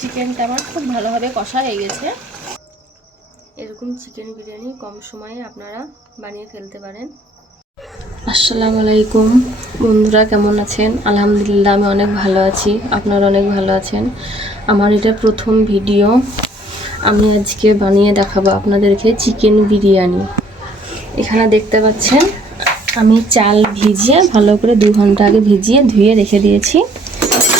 চিকেনটা আমার খুব ভালোভাবে কষা হয়ে গেছে। এরকম চিকেন বিরিয়ানি কম সময়ে আপনারা বানিয়ে ফেলতে পারেন। আসসালামু আলাইকুম। বন্ধুরা কেমন আছেন? আলহামদুলিল্লাহ আমি অনেক ভালো আছি। আপনারা অনেক ভালো আছেন? আমার এটা প্রথম ভিডিও। আমি আজকে বানিয়ে দেখাবো আপনাদেরকে চিকেন বিরিয়ানি। এখানে দেখতে পাচ্ছেন আমি চাল ভিজিয়ে ভালো করে দু ঘণ্টা আগে ভিজিয়ে ধুয়ে রেখে দিয়েছি।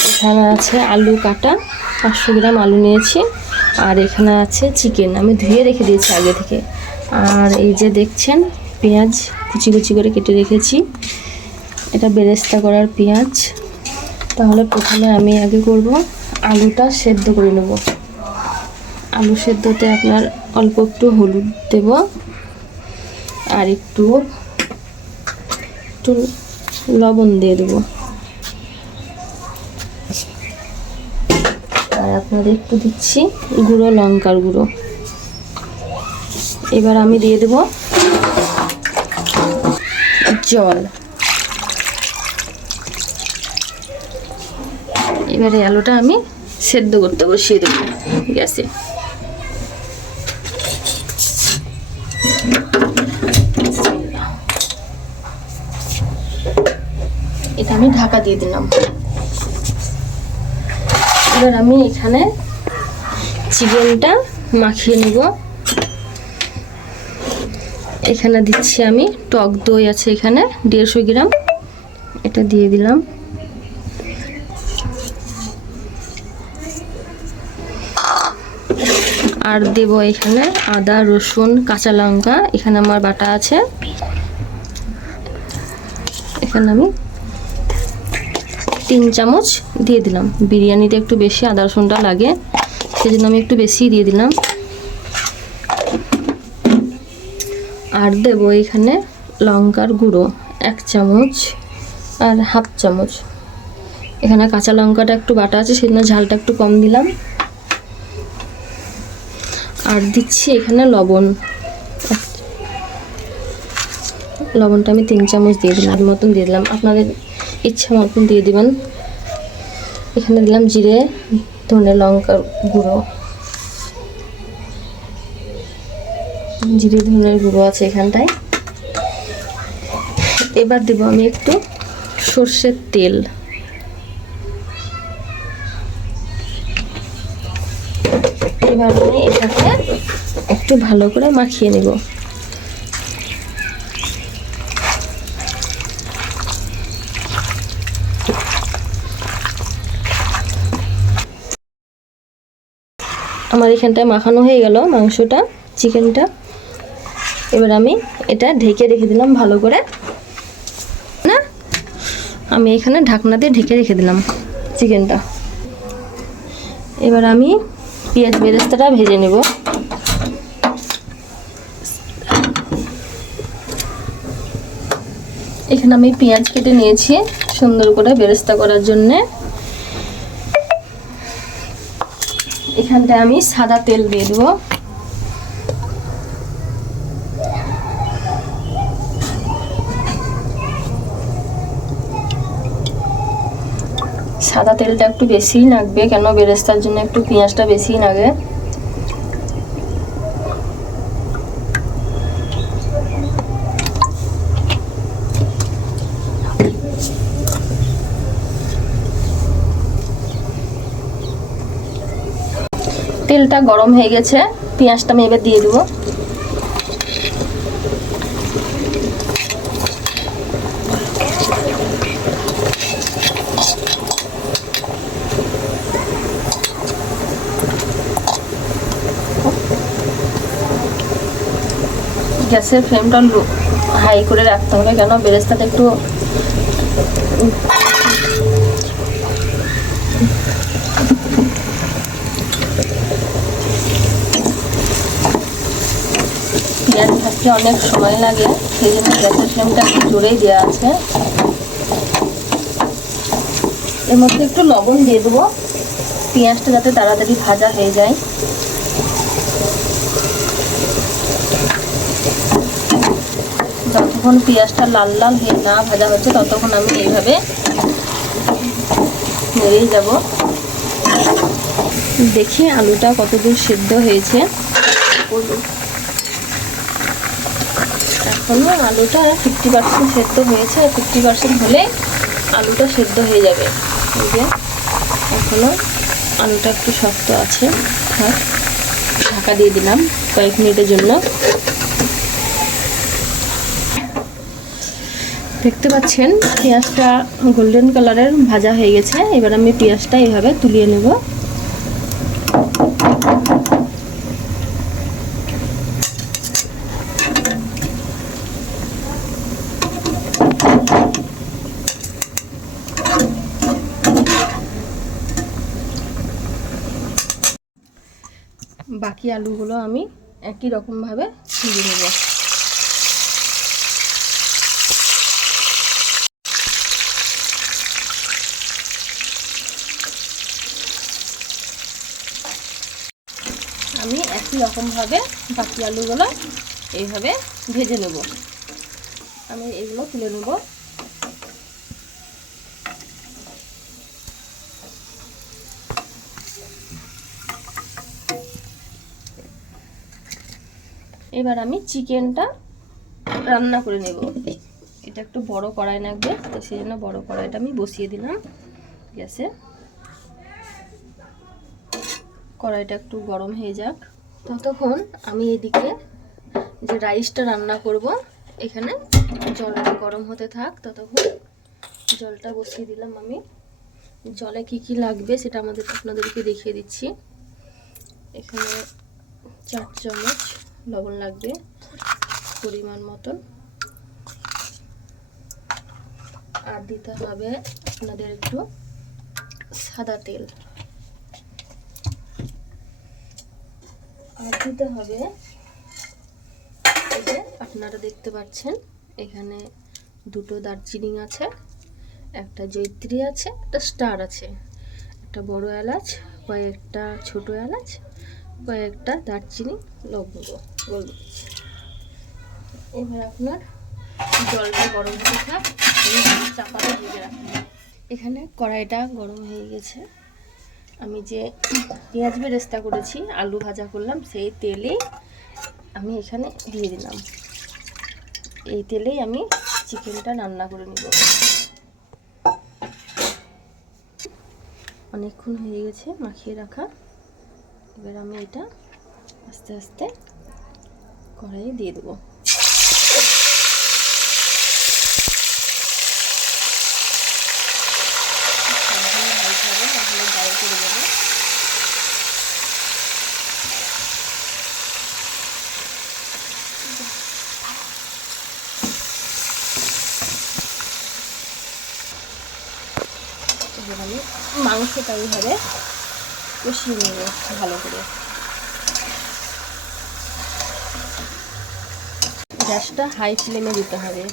এখানে আছে আলু কাটা। পাঁচশো গ্রাম আলু নিয়েছি। আর এখানে আছে চিকেন। আমি ধুয়ে রেখে দিয়েছি আগে থেকে। আর এই যে দেখছেন, পেঁয়াজ কুচি কুচি করে কেটে রেখেছি। এটা বেরেস্তা করার পেঁয়াজ। তাহলে প্রথমে আমি আগে করব আলুটা সেদ্ধ করে নেব। আলু সেদ্ধতে আপনার অল্প একটু হলুদ দেব। আর একটু একটু লবণ দিয়ে দেবো। আর আপনাদের একটু দিচ্ছি গুঁড়ো লঙ্কার গুঁড়ো। এবার আমি দিয়ে দেব জল। এবারে আলুটা আমি সেদ্ধ করতে বসিয়ে দেবো গ্যাসে এটা আমি ঢাকা দিয়ে দিলাম। এবার আমি এখানে চিকেনটা মাখিয়ে নেব। এখানে দিচ্ছি আমি টক দই আছে এখানে, দেড়শো গ্রাম। এটা দিয়ে দিলাম। আর দেব এখানে আদা, রসুন, কাঁচা লঙ্কা। এখানে আমার বাটা আছে। এখানে আমি তিন চামচ দিয়ে দিলাম। বিরিয়ানিতে একটু বেশি আদা রসুনটা লাগে সেই জন্য আমি একটু বেশি দিয়ে দিলাম। আর দেবো এখানে লঙ্কার গুঁড়ো, এক চামচ আর হাফ চামচ। এখানে কাঁচা লঙ্কাটা একটু বাটা আছে, সেজন্য ঝালটা একটু কম দিলাম। আর দিচ্ছি এখানে লবণ। লবণটা আমি তিন চামচ দিয়ে দিলাম মতন দিয়ে দিলাম। আপনাদের ইচ্ছা মতন দিয়ে দিবেন। এখানে দিলাম জিরে, ধনে লঙ্কার গুঁড়ো। জিরে, ধনের গুঁড়ো আছে এখানটায়। এবার দেবো আমি একটু সর্ষের তেল। এবার আমি এটাকে একটু ভালো করে মাখিয়ে নেব। আমার এখানটায় মাখানো হয়ে গেল মাংসটা, চিকেনটা। এবার আমি এটা ঢেকে রেখে দিলাম ভালো করে। না, আমি এখানে ঢাকনা দিয়ে ঢেকে রেখে দিলাম চিকেনটা। এবার আমি পেঁয়াজ বেরেস্তাটা ভেজে নেব। এখানে আমি পেঁয়াজ কেটে নিয়েছি সুন্দর করে বেরেস্তা করার জন্যে। এখানটায় আমি সাদা তেল দিয়ে দেবো। সাদা তেলটা একটু বেশিই লাগবে, কেন? বেরেস্তার জন্য একটু পেঁয়াজটা বেশিই লাগে। তেলটা গরম হয়ে গেছে, পেঁয়াজটা আমি এবার দিয়ে দেবো। গ্যাসের ফ্লেমটা হাই করে রাখতে হবে, কেন? বেরেস্তাটা একটু পেঁয়াজ ভাজতে অনেক সময় লাগে, সেই জন্য গ্যাসের ফ্লেমটা একটু জোরেই দেওয়া আছে। এর মধ্যে একটু লবণ দিয়ে দেবো, পেঁয়াজটা যাতে তাড়াতাড়ি ভাজা হয়ে যায়। যতক্ষণ পেঁয়াজটা লাল লাল হয়ে না ভাজা হচ্ছে, ততক্ষণ আমি এইভাবে নেড়েই যাব। দেখি আলুটা কতদূর সেদ্ধ হয়েছে। এখনও আলুটা ফিফটি পার্সেন্ট সেদ্ধ হয়েছে, আর ফিফটি পার্সেন্ট হলে আলুটা সেদ্ধ হয়ে যাবে। এই যে, এখনও আলুটা একটু শক্ত আছে। থাক ঢাকা দিয়ে দিলাম কয়েক মিনিটের জন্য। দেখতে পাচ্ছেন, পেঁয়াজটা গোল্ডেন কালারের ভাজা হয়ে গেছে। এবার আমি পেঁয়াজটা এইভাবে তুলিয়ে নেব। বাকি আলুগুলো আমি একই রকমভাবে ভেজে নেব। আমি একই রকমভাবে বাকি আলুগুলো এইভাবে ভেজে নেব। আমি এগুলো তুলে নেব। এবার আমি চিকেনটা রান্না করে নেব। এটা একটু বড় কড়াই লাগবে, তো সেই জন্য বড় কড়াইটা আমি বসিয়ে দিলাম গ্যাসে। কড়াইটা একটু গরম হয়ে যাক। ততক্ষণ আমি এদিকে যে রাইসটা রান্না করব, এখানে জলটা গরম হতে থাক। ততক্ষণ জলটা বসিয়ে দিলাম আমি। জলে কি কি লাগবে সেটা আমাদের আপনাদেরকে দেখিয়ে দিচ্ছি। এখানে চার চামচ লবণ লাগবে, পরিমাণ মতন। আর দিতে হবে আপনাদের একটু সাদা তেল। আর দিতে হবে আপনারা দেখতে পাচ্ছেন, এখানে দুটো দার্জিলিং আছে, একটা জৈত্রী আছে, একটা স্টার আছে। একটা বড় এলাচ, কয়েকটা ছোট এলাচ কয়েকটা দারচিনি, লবঙ্গ, গোলমরিচ। এবার আপনার জলটা গরম হতে থাক চাপাটা ভেজে রাখব এখানে কড়াইটা গরম হয়ে গেছে। আমি যে পেঁয়াজ বেরেস্তা করেছি, আলু ভাজা করলাম, সেই তেলেই আমি এখানে দিয়ে দিলাম। এই তেলেই আমি চিকেনটা রান্না করে নিব। অনেকক্ষণ হয়ে গেছে মাখিয়ে রাখা। এবার আমি এটা আস্তে আস্তে কড়াইয়ে দিয়ে দেবো। আমি মাংসটা এইভাবে কষিয়ে নেব ভালো করে। গ্যাসটা হাই ফ্লেমে দিতে হবে।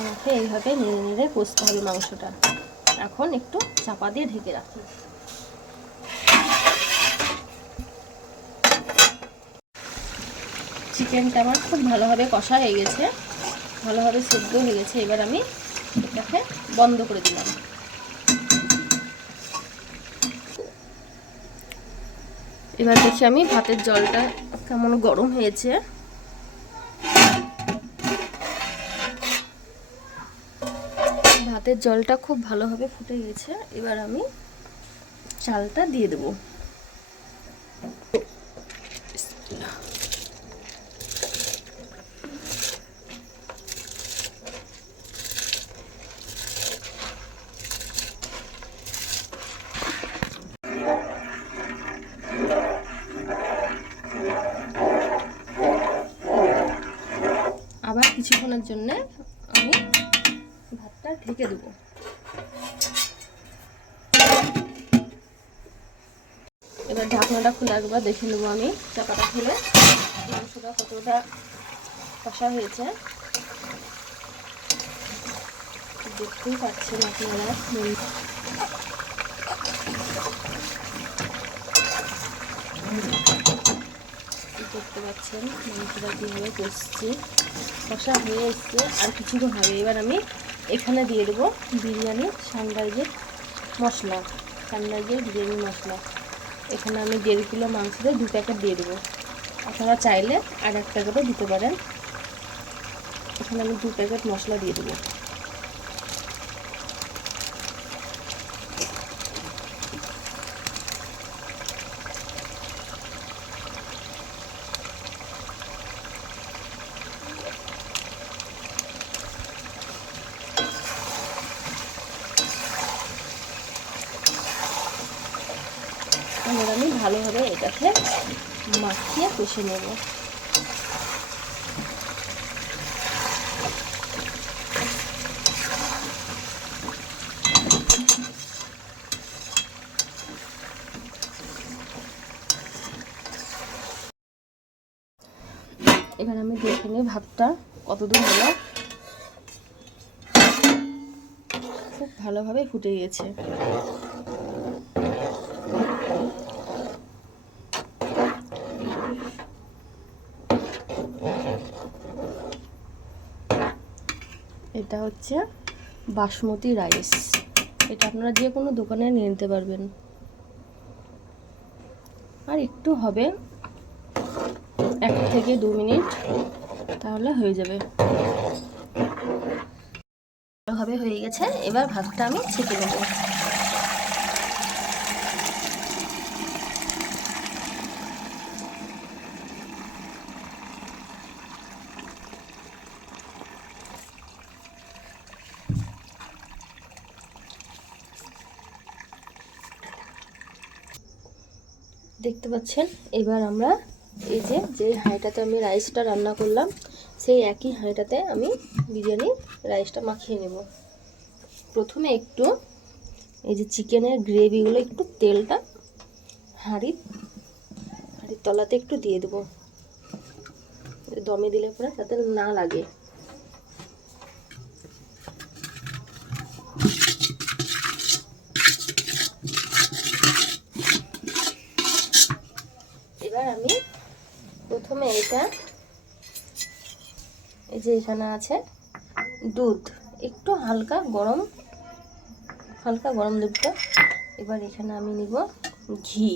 আমাকে এইভাবে নেড়ে নেড়ে কষতে হবে মাংসটা। এখন একটু চাপা দিয়ে ঢেকে রাখি। চিকেনটা আমার খুব ভালোভাবে কষা হয়ে গেছে। ভালোভাবে সেদ্ধ হয়ে গেছে। এবার আমি এটাকে বন্ধ করে দিলাম। এবার দেখি আমি ভাতের জলটা কেমন গরম হয়েছে। ভাতের জলটা খুব ভালোভাবে ফুটে গেছে। এবার আমি চালটা দিয়ে দেবো আবার কিছুক্ষণের জন্য আমি ভাতটা ঢেকে দেবো এবার ঢাকনাটা খুলে একবার দেখে নেব আমি। চাপাটা খুলে। মাংসটা কতটা কষা হয়েছে। দেখতেই পাচ্ছেন আপনারা। দেখতে পাচ্ছেন মাংসটা কীভাবে কষছি। কষা হয়ে এসছে, আর কিছুক্ষণ হবে। এবার আমি এখানে দিয়ে দেবো বিরিয়ানি, সানরাইজের মশলা। সানরাইজের বিরিয়ানি মশলা। এখানে আমি দেড় কিলো মাংস দিয়ে দু প্যাকেট দিয়ে দেবো। আপনারা চাইলে আর এক প্যাকেটও দিতে পারেন। এখানে আমি দু প্যাকেট মশলা দিয়ে দেবো এবার আমি ভালোভাবে এটাকে মাখিয়ে কষে নেব এবার আমি দেখে নিই ভাতটা কতদূর হলো। খুব ভালোভাবে ফুটে গিয়েছে। এটা হচ্ছে বাসমতি রাইস। এটা আপনারা যে কোনো দোকানে নিয়ে নিতে পারবেন। আর একটু হবে এক থেকে দু মিনিট, তাহলে হয়ে যাবে। ভালোভাবে হয়ে গেছে, এবার ভাতটা আমি ছেঁকে নেব। দেখতে পাচ্ছেন? এবার আমরা এই যে যে হাঁড়িটাতে আমি রাইসটা রান্না করলাম, সেই একই হাঁড়িটাতে আমি বিরিয়ানি রাইসটা মাখিয়ে নেব। প্রথমে একটু এই যে চিকেনের গ্রেভিগুলো, একটু তেলটা হাঁড়ির হাঁড়ির তলাতে একটু দিয়ে দেবো। দমে দিলে পরে যাতে না লাগে। এবার আমি প্রথমে এটা, এই যে এখানে আছে, দুধ। একটু হালকা গরম হালকা গরম দুধটা। এবার এখানে আমি নিব ঘি।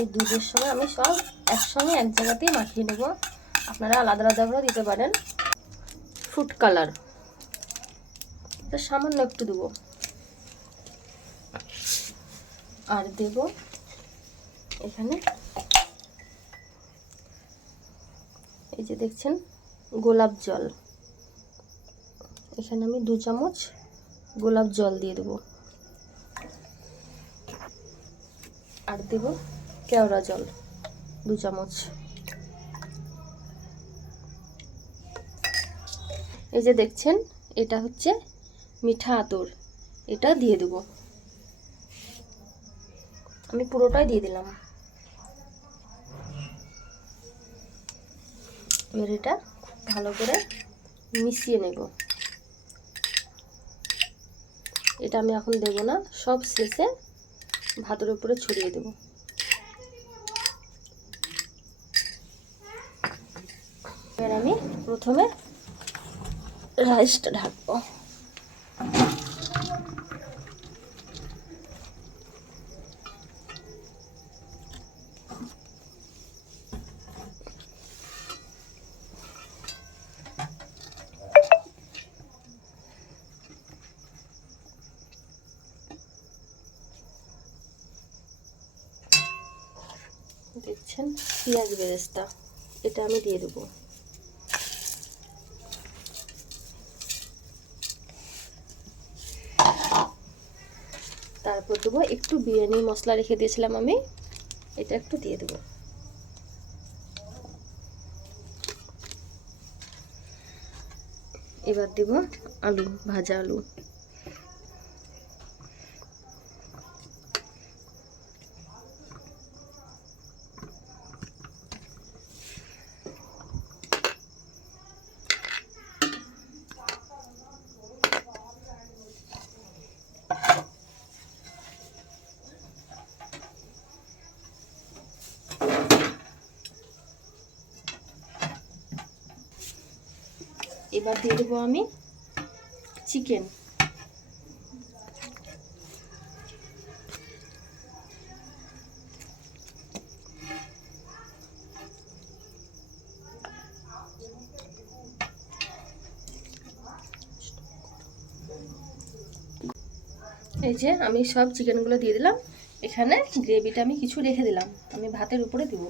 এই দুধের সঙ্গে আমি সব একসঙ্গে এক জায়গাতেই মাখিয়ে নেব। আপনারা আলাদা আলাদা করে দিতে পারেন। ফুড কালার সামান্য একটু দেবো। আর দেব এখানে। এই যে দেখছেন, গোলাপ জল। এখানে আমি দু চামচ গোলাপ জল দিয়ে দেব। আর দেব কেওড়া জল, দু চামচ। এই যে দেখছেন, এটা হচ্ছে মিঠা আতর। এটা দিয়ে দেবো। আমি পুরোটাই দিয়ে দিলাম। এবার এটা ভালো করে মিশিয়ে নেব। এটা আমি এখন দেব না, সব শেষে ভাতের উপরে ছড়িয়ে দেব। এবার আমি প্রথমে রাইসটা ঢাকবো। দেখছেন পেঁয়াজ বেরেস্তা, এটা আমি দিয়ে দেবো। তারপর দেবো একটু বিরিয়ানি মশলা রেখে দিয়েছিলাম আমি, এটা একটু দিয়ে দেবো। এবার দেব আলু, ভাজা আলু। এবার দিয়ে দেবো আমি চিকেন এই যে আমি সব চিকেনগুলো দিয়ে দিলাম। এখানে গ্রেভিটা আমি কিছু রেখে দিলাম। আমি ভাতের উপরে দিব।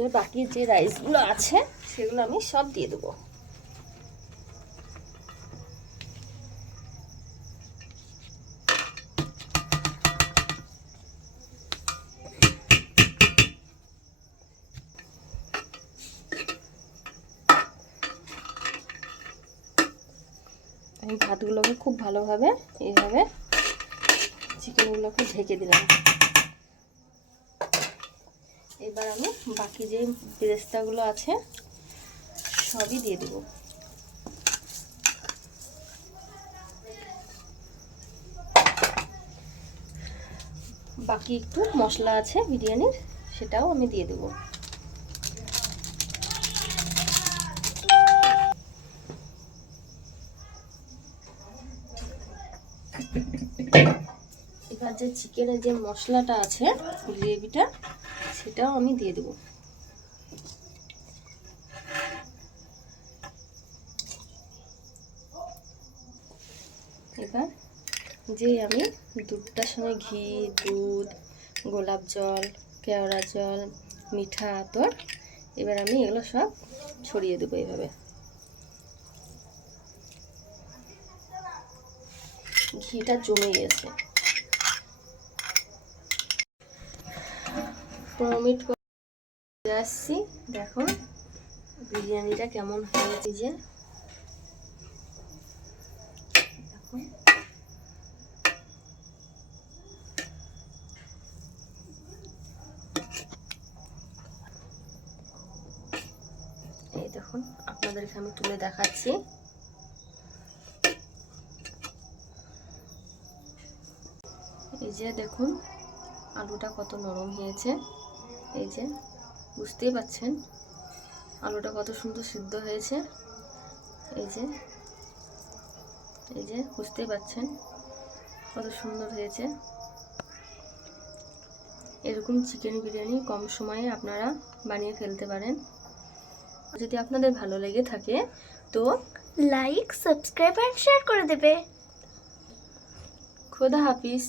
এবার বাকি যে রাইসগুলো আছে, সেগুলো আমি সব দিয়ে দেবো। আমি ভাতগুলোকে খুব ভালোভাবে এইভাবে চিকেনগুলোকে ঢেকে দিলাম। এবার আমি বাকি যে বেরেস্তাগুলো আছে, সবই দিয়ে দেব। বাকি একটু মশলা আছে বিরিয়ানির, সেটাও আমি দিয়ে দেবো। এবার যে চিকেনের যে মশলাটা আছে, গ্রেভিটা সেটাও আমি দিয়ে দেবো। এবার যে আমি দুধটার সঙ্গে ঘি, দুধ, গোলাপ জল, কেওড়া জল, মিঠা আতর, এবার আমি এগুলো সব ছড়িয়ে দেবো এইভাবে ঘিটা জমে গেছে। পনেরো মিনিট পর আসছি দেখো, বিরিয়ানিটা কেমন হয়েছে যে। এই দেখুন আপনাদেরকে আমি তুলে দেখাচ্ছি। এই যে দেখুন, আলুটা কত নরম হয়েছে। এই যে বুঝতেই পাচ্ছেন আলুটা কত সুন্দর সিদ্ধ হয়েছে। এই যে এই যে বুঝতেই পাচ্ছেন কত সুন্দর হয়েছে। এরকম চিকেন বিরিয়ানি কম সময়ে আপনারা বানিয়ে ফেলতে পারেন। যদি আপনাদের ভালো লেগে থাকে তো লাইক সাবস্ক্রাইব অ্যান্ড শেয়ার করে দেবে। খোদা হাফিজ।